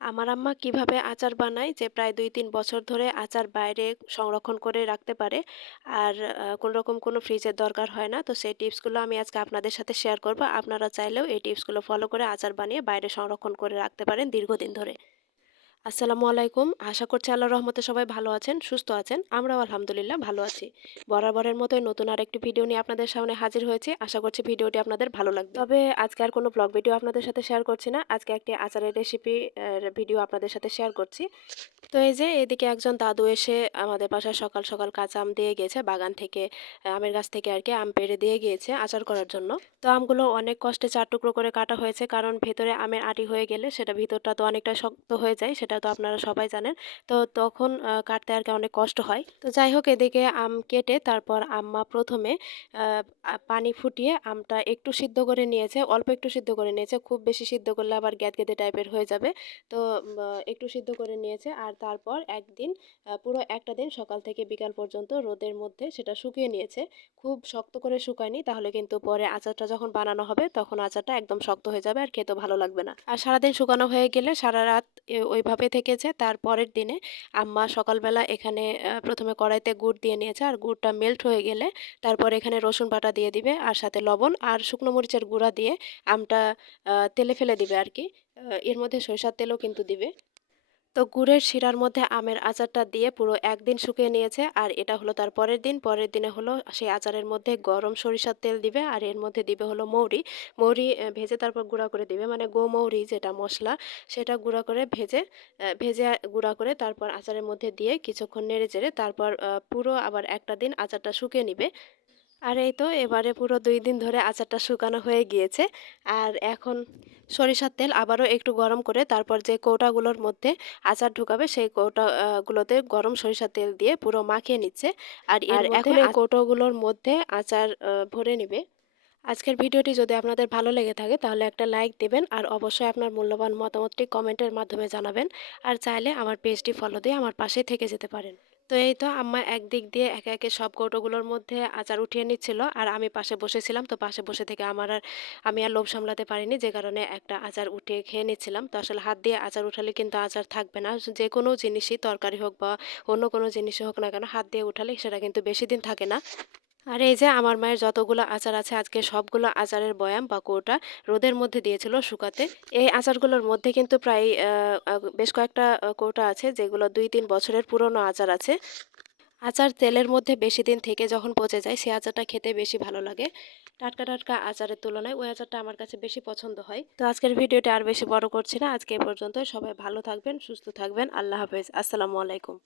আমার আম্মা কীভাবে আচার বানায় যে প্রায় ২-৩ বছর ধরে আচার বাইরে সংরক্ষণ করে রাখতে পারে, আর কোন রকম কোনো ফ্রিজের দরকার হয় না। তো সেই টিপসগুলো আমি আজকে আপনাদের সাথে শেয়ার করব। আপনারা চাইলেও এই টিপসগুলো ফলো করে আচার বানিয়ে বাইরে সংরক্ষণ করে রাখতে পারেন দীর্ঘদিন ধরে। আসসালামু আলাইকুম। আশা করছি আল্লাহর রহমতে সবাই ভালো আছেন, সুস্থ আছেন। আমরাও আলহামদুলিল্লাহ ভালো আছি। বরাবরের মতোই নতুন আরেকটি ভিডিও নিয়ে আপনাদের সামনে হাজির হয়েছি। আশা করছি ভিডিওটি আপনাদের ভালো লাগবে। তবে আজকে আর কোনো ব্লগ ভিডিও আপনাদের সাথে শেয়ার করছি না। আজকে একটি আচারের রেসিপি ভিডিও আপনাদের সাথে শেয়ার করছি। তো এই যে এদিকে একজন দাদু এসে আমাদের বাসায় সকাল, সকাল কাঁচা আম দিয়ে গিয়েছে বাগান থেকে আমের গাছ থেকে আর কি আম পেড়ে দিয়ে গিয়েছে আচার করার জন্য। তো আমগুলো অনেক কষ্টে চার টুকরো করে কাটা হয়েছে কারণ ভেতরে আমের আঁটি হয়ে গেলে সেটা ভিতরটা তো অনেকটা শক্ত হয়ে যায় তো আপনারা সবাই জানেন। তো তখন কাটতে আর কি অনেক কষ্ট হয়। তো যাই হোক, এদিকে আম কেটে তারপর আম্মা প্রথমে পানি ফুটিয়ে আমটা একটু সিদ্ধ করে নিয়েছে, অল্প একটু সিদ্ধ করে নিয়েছে। খুব বেশি সিদ্ধ করলে আবার গ্যাদ গেদে টাইপের হয়ে যাবে। তো একটু সিদ্ধ করে নিয়েছে। আর তারপর একদিন পুরো একটা দিন সকাল থেকে বিকাল পর্যন্ত রোদের মধ্যে সেটা শুকিয়ে নিয়েছে। খুব শক্ত করে শুকায়নি, তাহলে কিন্তু পরে আচারটা যখন বানানো হবে, তখন আচারটা একদম শক্ত হয়ে যাবে আর খেতে ভালো লাগবে না। আর সারাদিন শুকানো হয়ে গেলে সারা রাত ওইভাবে থেকেছে। তার পরের দিনে আম্মা সকালবেলা এখানে প্রথমে কড়াইতে গুড় দিয়ে নিয়েছে আর গুড়টা মেল্ট হয়ে গেলে তারপর এখানে রসুন বাটা দিয়ে দিবে আর সাথে লবণ আর শুকনো মরিচের গুঁড়া দিয়ে আমটা তেলে ফেলে দিবে আর কি এর মধ্যে সরিষার তেলও কিন্তু দিবে। তো গুড়ের শিরার মধ্যে আমের আচারটা দিয়ে পুরো একদিন শুকিয়ে নিয়েছে। আর এটা হলো তার পরের দিন। পরের দিনে হলো সেই আচারের মধ্যে গরম সরিষার তেল দিবে। আর এর মধ্যে দিবে হলো মৌরি। মৌরি ভেজে তারপর গুঁড়া করে দিবে। মানে গো মৌরি যেটা মশলা, সেটা গুঁড়া করে ভেজে ভেজে গুঁড়া করে তারপর আচারের মধ্যে দিয়ে কিছুক্ষণ নেড়ে চেড়ে তারপর পুরো আবার একটা দিন আচারটা শুকিয়ে নিবে। আর এই তো এবারে পুরো দুই দিন ধরে আচারটা শুকানো হয়ে গিয়েছে। আর এখন সরিষার তেল আবারও একটু গরম করে তারপর যে কৌটাগুলোর মধ্যে আচার ঢুকাবে সেই কৌটাগুলোতে গরম সরিষার তেল দিয়ে পুরো মাখিয়ে নিচ্ছে। আর এর এখন এই কৌটোগুলোর মধ্যে আচার ভরে নেবে। আজকের ভিডিওটি যদি আপনাদের ভালো লেগে থাকে তাহলে একটা লাইক দেবেন আর অবশ্যই আপনার মূল্যবান মতামতটি কমেন্টের মাধ্যমে জানাবেন। আর চাইলে আমার পেজটি ফলো দিয়ে আমার পাশেই থেকে যেতে পারেন। তো এই তো আম্মা একদিক দিয়ে একে একে সব কৌটোগুলোর মধ্যে আচার উঠিয়ে নিচ্ছিল। আর আমি পাশে বসেছিলাম। তো পাশে বসে থেকে আমার আর আমি আর লোভ সামলাতে পারিনি। যে কারণে একটা আচার উঠিয়ে খেয়ে নিচ্ছিলাম। তো আসলে হাত দিয়ে আচার উঠালে কিন্তু আচার থাকবে না। যে কোনো জিনিসই তরকারি হোক বা অন্য কোনো জিনিসই হোক না কেন, হাত দিয়ে উঠালে সেটা কিন্তু বেশি দিন থাকে না। আর এই যে আমার মায়ের যতগুলো আচার আছে, আজকে সবগুলো আচারের বয়াম বা কৌটা রোদের মধ্যে দিয়েছিল শুকাতে। এই আচারগুলোর মধ্যে কিন্তু প্রায় বেশ কয়েকটা কৌটা আছে, যেগুলো দুই তিন বছরের পুরনো আচার আছে। আচার তেলের মধ্যে বেশি দিন থেকে যখন পচে যায়, সে আচারটা খেতে বেশি ভালো লাগে। টাটকা টাটকা আচারের তুলনায় ওই আচারটা আমার কাছে বেশি পছন্দ হয়। তো আজকের ভিডিওটা আর বেশি বড় করছি না। আজকে এ পর্যন্ত সবাই ভালো থাকবেন, সুস্থ থাকবেন। আল্লাহ হাফেজ। আসসালামু আলাইকুম।